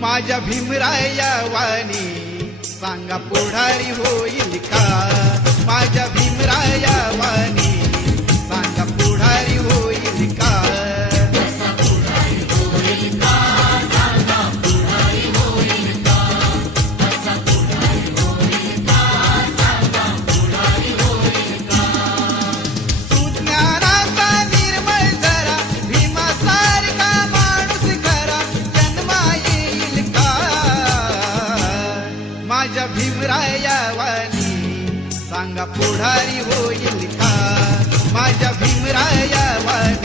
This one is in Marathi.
माझ्या भीमराया वाणी सांगा पुढारी होईल का? माझ्या भीमराया वाणी सांगा पुढारी होईल का? सुज्ञानाचा निर्मळ झरा भीमासारखा माणूस खरा जन्मा येईल का? माझ्या भीमराया वाणी सांगा पुढारी होईल का? माझ्या भीमराया वाणी